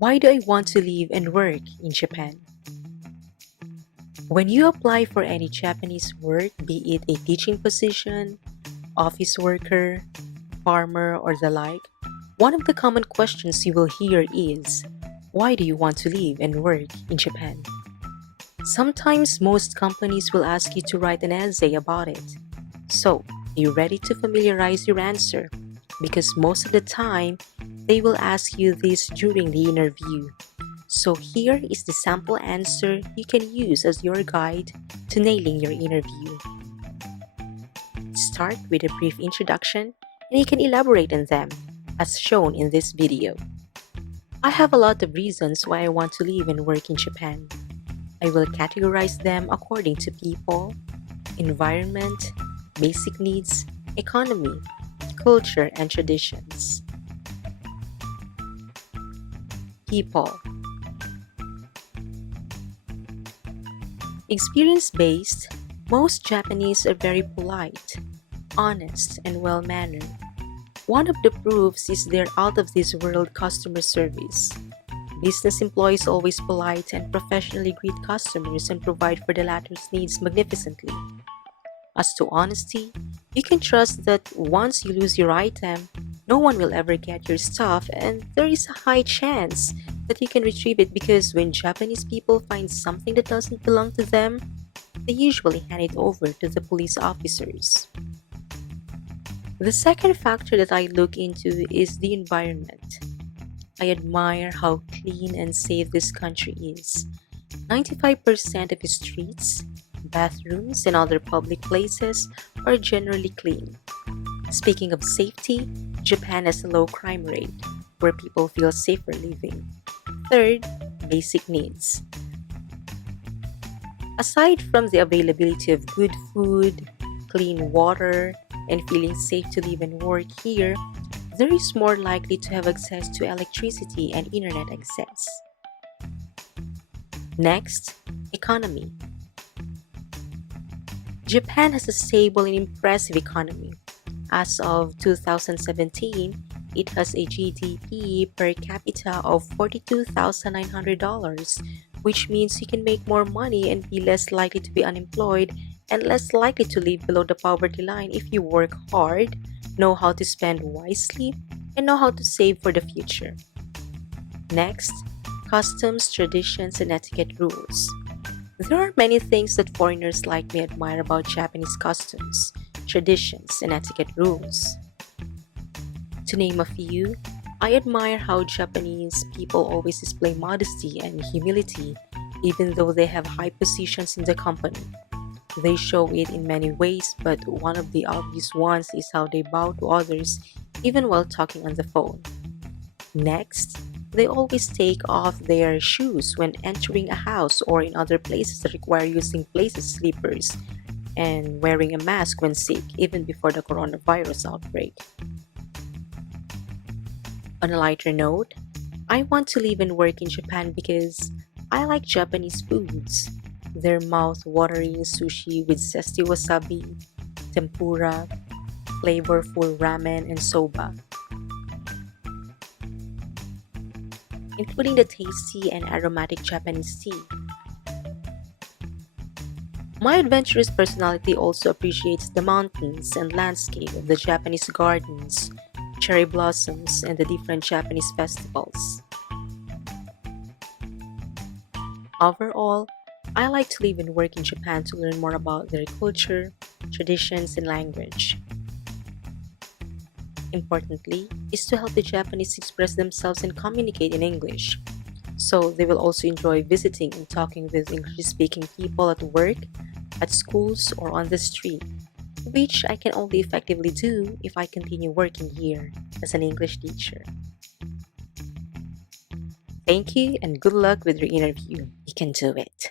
Why do I want to live and work in Japan? When you apply for any Japanese work, be it a teaching position, office worker, farmer, or the like, one of the common questions you will hear is, why do you want to live and work in Japan? Sometimes most companies will ask you to write an essay about it. So, are you ready to familiarize your answer? Because most of the time, they will ask you this during the interview. So here is the sample answer you can use as your guide to nailing your interview. Start with a brief introduction and you can elaborate on them, as shown in this video. I have a lot of reasons why I want to live and work in Japan. I will categorize them according to people, environment, basic needs, economy, culture, and traditions. People. Experience-based, most Japanese are very polite, honest, and well-mannered. One of the proofs is their out-of-this-world customer service. Business employees always polite and professionally greet customers and provide for the latter's needs magnificently. As to honesty, you can trust that once you lose your item, no one will ever get your stuff, and there is a high chance that you can retrieve it because when Japanese people find something that doesn't belong to them, they usually hand it over to the police officers. The second factor that I look into is the environment. I admire how clean and safe this country is. 95% of its streets, bathrooms, and other public places are generally clean. Speaking of safety, Japan has a low crime rate, where people feel safer living. Third, basic needs. Aside from the availability of good food, clean water, and feeling safe to live and work here, there is more likely to have access to electricity and internet access. Next, economy. Japan has a stable and impressive economy. As of 2017, it has a GDP per capita of $42,900, which means you can make more money and be less likely to be unemployed and less likely to live below the poverty line if you work hard, know how to spend wisely, and know how to save for the future. Next, customs, traditions, and etiquette rules. There are many things that foreigners like me admire about Japanese customs, traditions, and etiquette rules. To name a few, I admire how Japanese people always display modesty and humility even though they have high positions in the company. They show it in many ways, but one of the obvious ones is how they bow to others even while talking on the phone. Next, they always take off their shoes when entering a house or in other places that require using places slippers and wearing a mask when sick even before the coronavirus outbreak. On a lighter note, I want to live and work in Japan because I like Japanese foods. Their mouth-watering sushi with zesty wasabi, tempura, flavorful ramen, and soba, including the tasty and aromatic Japanese tea. My adventurous personality also appreciates the mountains and landscape of the Japanese gardens, cherry blossoms, and the different Japanese festivals. Overall, I like to live and work in Japan to learn more about their culture, traditions, and language. Importantly, is to help the Japanese express themselves and communicate in English. So they will also enjoy visiting and talking with English-speaking people at work, at schools, or on the street, which I can only effectively do if I continue working here as an English teacher. Thank you and good luck with your interview. You can do it.